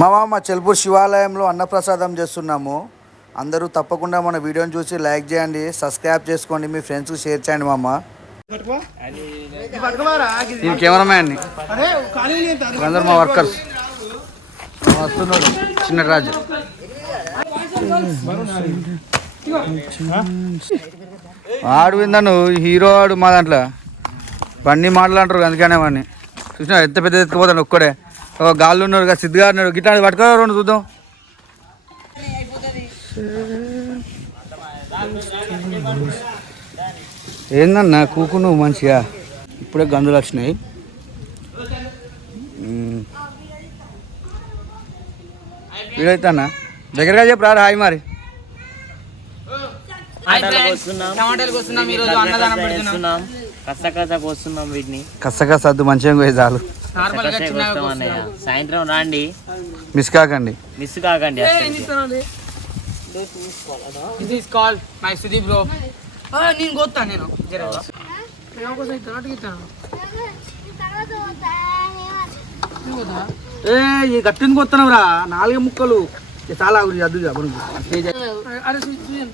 మామ మా చెల్పూర్ శివాలయంలో అన్నప్రసాదం చేస్తున్నాము. అందరూ తప్పకుండా మన వీడియోని చూసి లైక్ చేయండి సబ్స్క్రైబ్ చేసుకోండి మీ ఫ్రెండ్స్కి షేర్ చేయండి మామ. కెమెరామ్యాన్ అందరూ మా వర్కర్స్. వస్తున్నాడు చిన్న రాజు. ఆడు విందాను హీరో ఆడు మా దాంట్లో. బండి మాటలు అంటారు అందుకనే వాడిని. చూసినా ఎంత పెద్ద ఎత్తుకుపోతాడు ఒక్కడే. ఒక గాళ్ళు ఉన్నాడు కదా సిద్ధుగా ఉన్నాడు గిట్లా పట్టుకో రెండు చూద్దాం. ఏందన్నా కూకు నువ్వు మంచిగా? ఇప్పుడే గందులు వచ్చినాయి. వీడైతే అన్న దగ్గరగా చెప్పు రా హాయ్ మరి. టమాటాలకు వస్తున్నాం వీటిని. సర్దు మంచిగా పోయి చాలు. నార్మల్గా కస చిన్నగా కోస్తాం అన్నయ్య. సాయంత్రం రాండి. మిస్ కాకండి. మిస్ కాకండి this is call my Sudeep bro నేను నేను. జర ప్రేమ కోసం ఇస్తాను అటు ఇస్తాను ఏ ఈ గట్టిని కొత్తనవు రా. నాలుగు ముక్కలు. చాలా గురించి అద్దు అరే సుజన్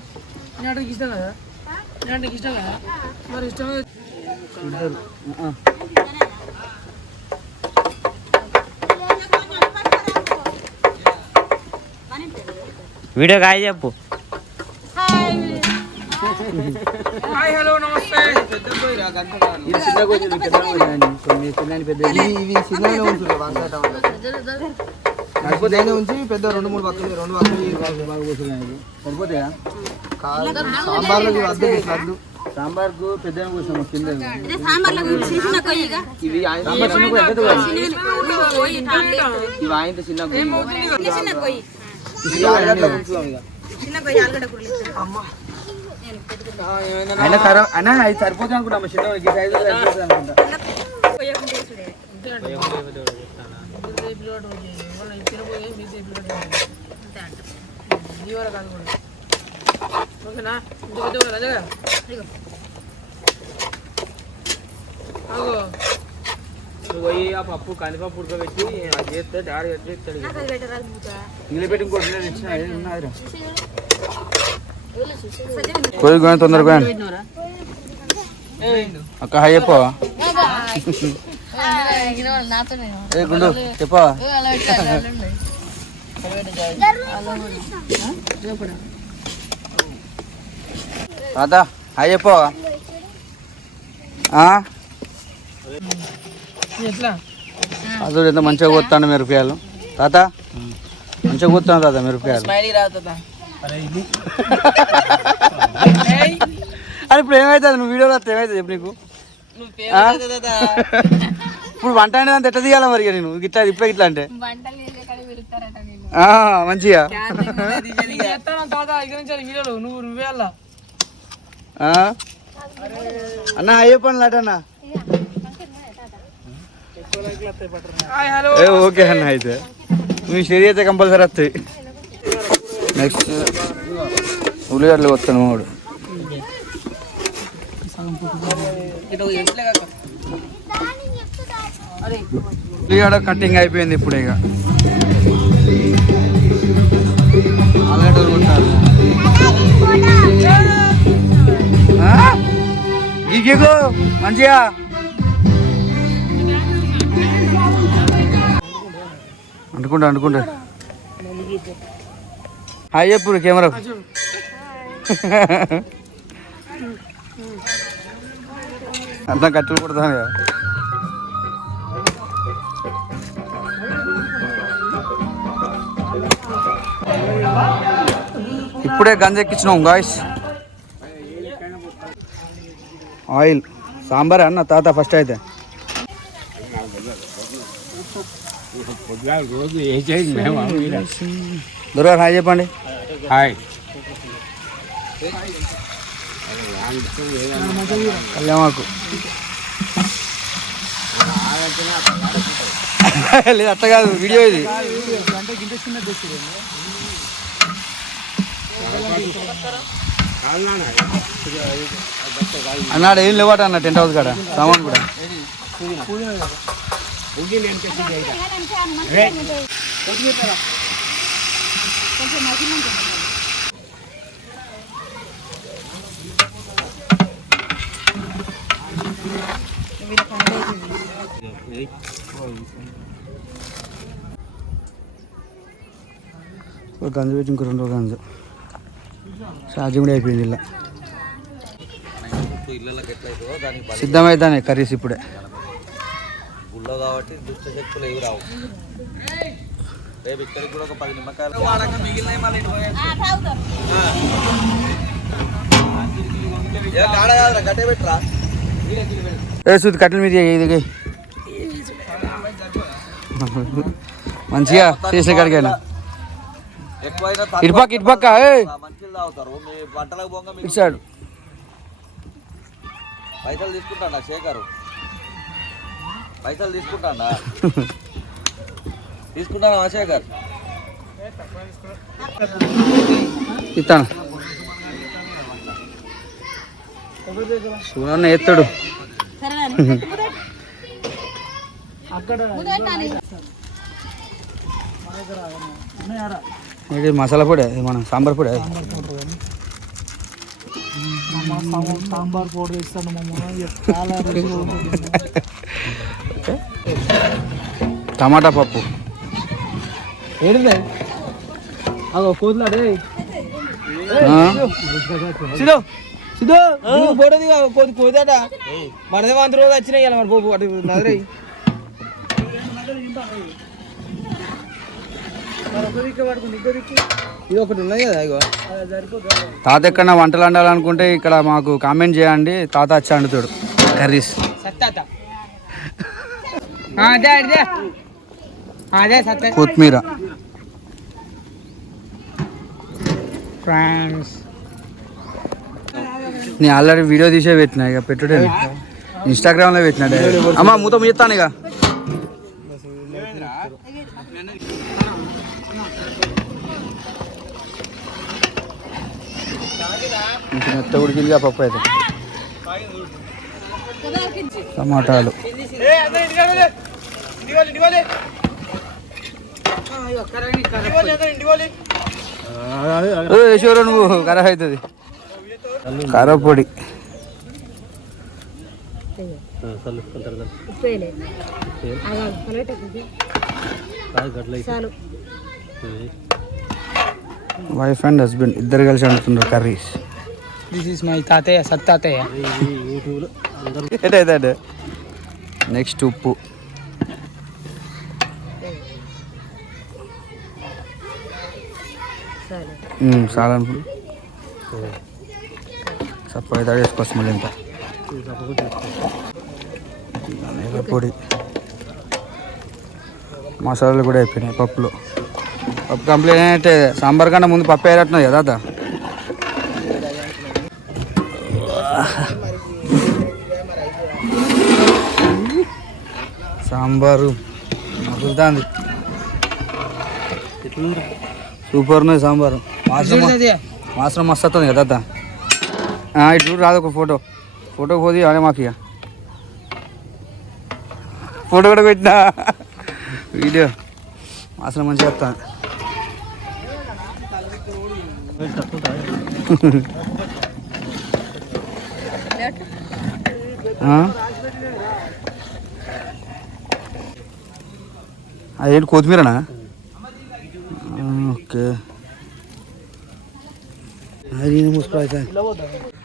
నేను ఇష్టం కదా. నేను ఇష్టం కదా. మరి ఇష్టం వీడియో కాయ చెప్పు. హలో నమస్తే. ఉంచి పెద్ద రెండు మూడు వస్తుంది రెండు వస్తుంది బాగా కూర్చున్నాయి సరిపోతాయా? సాంబార్లోకి వద్దు సాంబార్కు పెద్ద కూర్చున్నాం కింద. ఇవి ఆయన సాంబార్ చిన్న. ఇవి ఆయన చిన్న అయినా ఖరాబ్ అయినా అది సరిపోతుంది అనుకుంటా అమ్మ చిన్న ఈ సైజు సరిపోతుంది అనుకుంటా ఓకేనా ఇంత పెద్ద రాజా అగో నువ్వు పోయి ఆ పప్పు కందిపప్పు ఉడకబెట్టి అది చేస్తే డాడీ చేస్తాడు ఇస్తాడు నిలబెట్టి ఇంకోటి ఇచ్చిన ఏది అక్క హాయ్ చెప్పు. ఏ గుండు హాయ్ అసలు ఎంత మంచిగా పోతాను మిరపకాయలు. తాత? మంచిగా పోతాను తాత మిరపకాయలు. అది ఇప్పుడు ఏమవుతుంది నువ్వు వీడియోలో వస్తే ఏమవుతుంది చెప్పు నీకు. ఇప్పుడు వంట అనేది అంత ఎట్లా తీయాలి మరి నేను? ఇట్లా ఇప్పుడే ఇట్లా అంటే. ఆ, మంచిగా? అన్న అయ్యే పనులు అట ఏ ఓకే అన్న అయితే. మీ అయితే కంపల్సరీ వస్తాయి. నెక్స్ట్ ఉల్లిగడ్డలు వస్తాను వాడు ఉల్లిగడ్డ కటింగ్ అయిపోయింది ఇప్పుడు ఇక. ఆలుగడ్డలు కొట్టాలి. మంచిగా. అనుకుంటా అనుకుంటా హాయ్ చెప్పు కెమెరా అంతా కట్టెలు కొడతాను కదా ఇప్పుడే గంజెక్కించినాం గాయస్ ఆయిల్ సాంబార్ అన్న తాత ఫస్ట్ అయితే రోజు వేసేది మేము దుర్గా హాయ్ చెప్పండి. హాయ్. కళ్యామాకు లేదు అట్ట కాదు వీడియో ఇది. అన్నాడు ఏం లేవాట అన్న టెంట్ హౌస్ కాడ సామాన్ కూడా. ఒక గంజు పెట్టి ఇంకో రెండో గంజు. ఛార్జింగ్ కూడా అయిపోయింది ఇలా. సిద్ధమవుతానే కర్రీస్ ఇప్పుడే. గుళ్ళో కాబట్టి దుష్ట శక్తులు ఏవి రావు. రేపు ఇక్కడికి కూడా ఒక పది నిమ్మకాయలు గట్టే పెట్టురా? ఏ చూది కట్టెల మీద ఇది మంచిగా కాడికైనా ఎక్కువైనా ఇటుపక్క ఇటుపక్క ఇటు సైడ్. పైసలు తీసుకుంటాడా శేఖరు? పైసలు తీసుకుంటాడా? తీసుకుంటానా శేఖర్ ఇస్తాను చూడన్న ఎత్తాడు. ఇది మసాలా పొడి అది మన సాంబార్ పొడి. సాంబార్ పౌడర్ ఇస్తాను చాలా రుచిగా ఉంటుంది. టమాటా పప్పు. ఏంటిదే? అగో కోతులాడే దిగా కోతి కోతాట. మనదే వంద రోజులు వచ్చినాయి మరి పోపు అటు నదిరై ఇది ఒకటి ఉన్నది కదా ఇగో. తాత ఎక్కడన్నా వంటలు వండాలనుకుంటే ఇక్కడ మాకు కామెంట్ చేయండి. తాత వచ్చి వండుతాడు. కర్రీస్. సత్తాత అదే అదే అదే సత్త కొత్తిమీర. ఫ్రాన్స్. నేను ఆల్రెడీ వీడియో తీసే పెట్టినా ఇక పెట్టుడే ఇన్స్టాగ్రామ్లో పెట్టినా. అమ్మా మూత ముయ్యత్తాను ఇక. ఇంక మెత్త ఉడికిందిగా పప్పు అయితే. టమాటాలు. నువ్వు? ఖరాబ్ అవుతుంది. కారం పొడి. వైఫ్ అండ్ హస్బెండ్ ఇద్దరు కలిసి వండుతున్నారు కర్రీస్. దిస్ ఇస్ మై తాతయ్య సత్తాతయ్య ఏటైతే? నెక్స్ట్ ఉప్పు. చాలా అనుకో సప్పగా అయితే వేసుకోవచ్చు మళ్ళీ ఇంకా. పొడి. మసాలాలు కూడా అయిపోయినాయి పప్పులో. పప్పు కంప్లీట్ అయినట్టే. సాంబార్ కన్నా ముందు పప్పు వేయనట్టున్నది కదా తాత? సాంబారు. మగులుతుంది సూపర్ ఉన్నది సాంబారు. మాసం మాసం మస్తు వస్తుంది కదా ఇటు రాదు ఒక ఫోటో. ఫోటో పోది అనే మాకు ఇక. ఫోటో కూడా పెట్టినా? వీడియో. వాసన మంచిగా వస్తా అదేంటి కొత్తిమీరనా? Okay.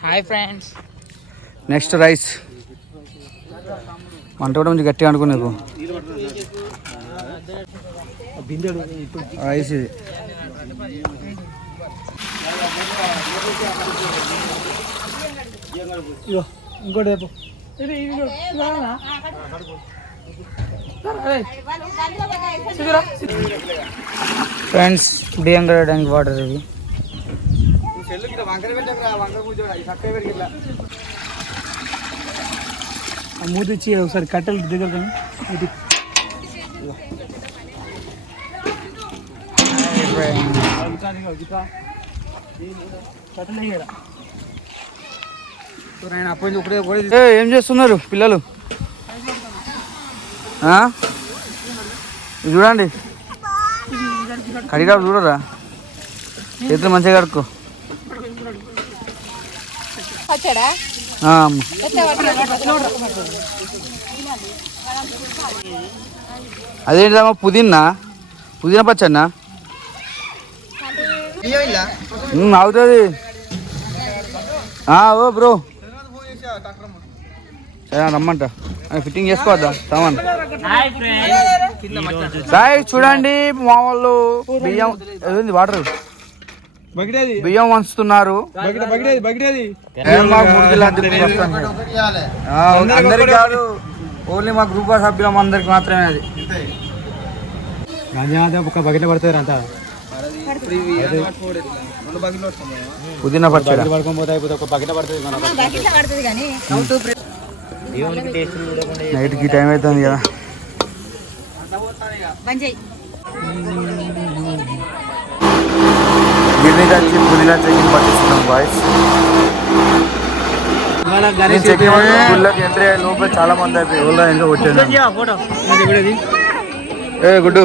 Hi friends. Next rice. వంట కూడా కొంచెం గట్టిగా అనుకున్నాకు రైస్ ఇది. ఇంకోటి రేపు ఫ్రెండ్స్ బియ్యం కడగడానికి వాటర్ ఇవి ఆ మూతి ఇచ్చి ఒకసారి కట్టెలు దగ్గర కానీ ఇది ఏ, ఏం చేస్తున్నారు పిల్లలు? చూడండి. కడిగా చూడరా? చేతులు మంచిగా కడుక్కో. పచ్చడా ఆ, అమ్మ. అదేంటిదమ్మా పుదీనా? పుదీనా పచ్చడినా? ఉమ్, అవుతుంది ఆ, ఓ బ్రో. రమ్మంట? ఫిట్టింగ్ చేసుకోవద్దా? సామాన్? సాయి చూడండి మా వాళ్ళు బియ్యం ఏంది వాటర్ బియ్యం వంచుతున్నారు. అందరికి కాదు ఓన్లీ మా గ్రూప్ సభ్యులం అందరికి మాత్రమే అది. ఒక బకెట్ పడుతుంది అంతా. పుదీనా పచ్చడి? పడుకొని పోతే అయిపోతే ఒక బకెట్ పడుతుంది నైట్కి టైం అవుతుంది కదా. బంద్ చేయి గిన్నెకి వచ్చి పుదీనా చెక్కింగ్ పట్టిస్తున్నాం బాయ్స్ నేను చెక్కింగ్ గుళ్ళకి ఎంట్రీ అయ్యే లోపల చాలా మంది అయిపోయి ఊళ్ళో ఇంకా వచ్చాను ఫోటో. ఏ గుడ్డు.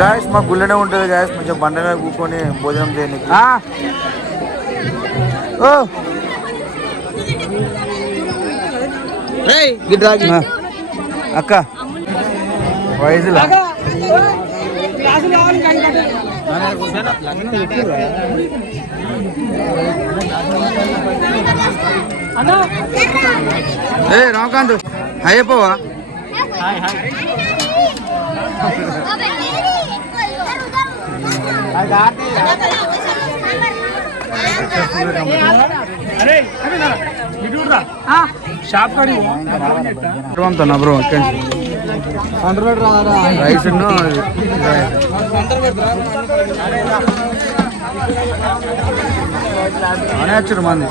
గాయస్ మా గుళ్ళనే ఉంటుంది గాయస్ కొంచెం బండ మీద కూర్చొని భోజనం చేయడానికి ఓ. అక్క. వయసులా ఏ రామకాంత్ హాయ్. చెప్పవా పంపుతున్నా బ్రో రైస్ అనే వచ్చారు మంది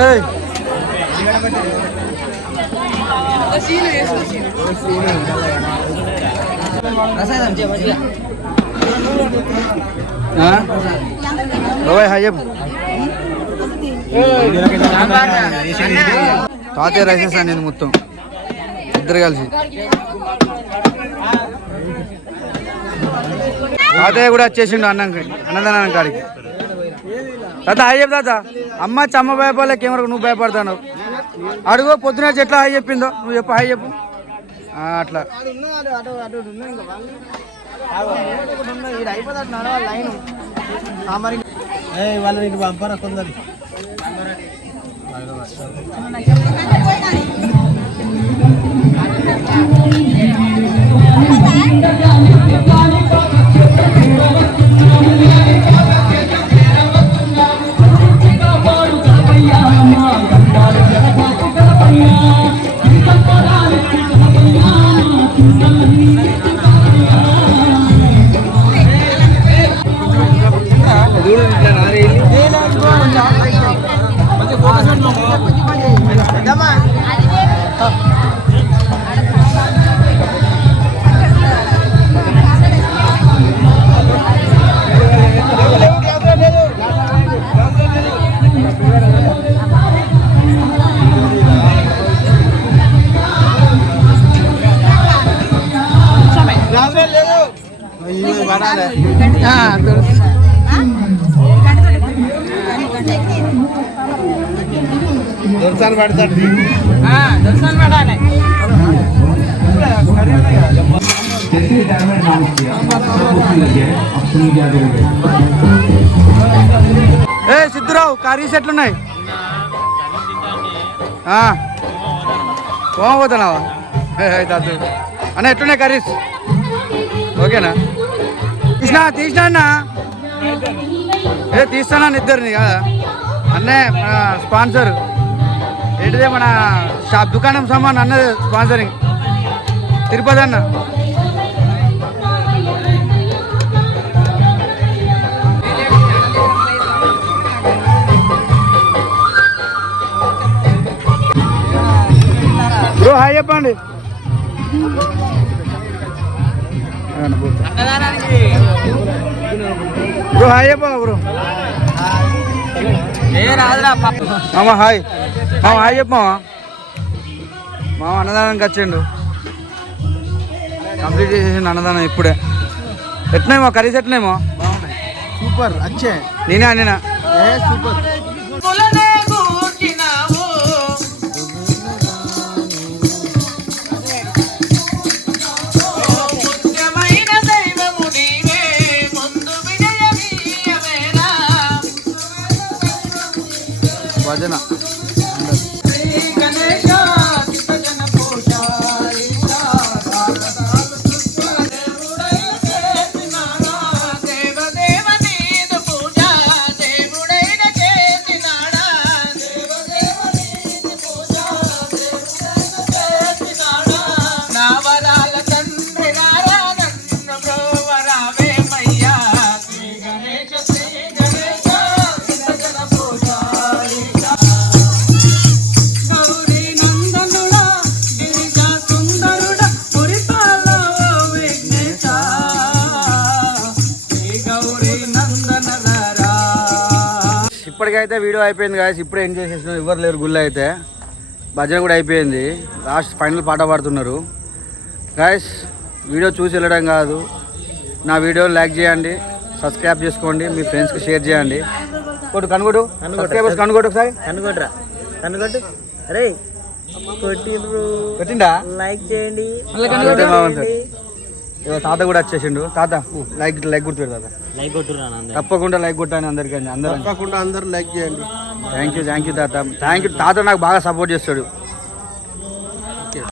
ఏయ్ ఆ? బాబాయ్ హాయ్ చెప్పు తాతయ్య రైసెస్ అనేది మొత్తం ఇద్దరు కలిసి తాతయ్య కూడా వచ్చేసిండు అన్నం అన్నదానం కాడికి తాత హాయ్ చెప్పు తాత అమ్మ చమ్మ భయపడలే కెమెరాకు నువ్వు భయపడతాను అడుగు పొద్దున ఎట్లా హాయ్ చెప్పిందో నువ్వు చెప్పు హాయ్ చెప్పు అట్లా వాళ్ళు నీకు పంపరా కొందరు దొరసాలు పడతాడు. ఏ సిద్ధురావు కర్రీస్ ఎట్లున్నాయి? ఆ. పోతున్నావా? అన్న ఎట్లున్నాయి కర్రీస్ ఓకేనా? తీసినా తీసినా అన్న. ఏ తీస్తానా ఇద్దరిని కదా? అన్నే మన స్పాన్సర్. ఏంటిదే మన షాప్ దుకాణం సామాన్ అన్నది స్పాన్సరింగ్. తిరుపతి అన్న. బ్రో హాయ్ చెప్పండి. బ్రో హాయ్ చెప్పా బ్రో? మామ హాయ్. మామ హాయ్ చెప్పమా మా అన్నదానానికి వచ్చిండు కంప్లీట్ చేసేసిండు అన్నదానం ఇప్పుడే. ఎట్నేమో కర్రీస్ ఎట్నేమో? సూపర్ అచ్చే. నేనే అన్నీనా ఏ సూపర్. ఇప్పటికైతే వీడియో అయిపోయింది గాయస్ ఇప్పుడే ఏం చేసేసిన ఎవరు లేరు గుళ్ళు అయితే. భజన కూడా అయిపోయింది. లాస్ట్ ఫైనల్ పాట పాడుతున్నారు. గాయస్ వీడియో చూసి వెళ్ళడం కాదు. నా వీడియోని లైక్ చేయండి. సబ్స్క్రైబ్ చేసుకోండి. మీ ఫ్రెండ్స్కి షేర్ చేయండి. కొట్టు కనుగొట్టు సబ్స్క్రైబర్స్ కనుగొట్టు ఒకసారి. కనుగొట్రా కనుగొట్టు అరే కొట్టిండ్రు. పెట్టిండా లైక్ చేయండి. కొట్టే తాత కూడా వచ్చేసిండు. తాత లైక్ లైక్ గుర్తు తాత. లైక్ కొట్టురా అందరు తప్పకుండా లైక్ కొట్టాను అందరికీ అందరూ తప్పకుండా అందరూ లైక్ చేయండి. థ్యాంక్ యూ థ్యాంక్ యూ తాత. థ్యాంక్ యూ తాత నాకు బాగా సపోర్ట్ చేస్తాడు.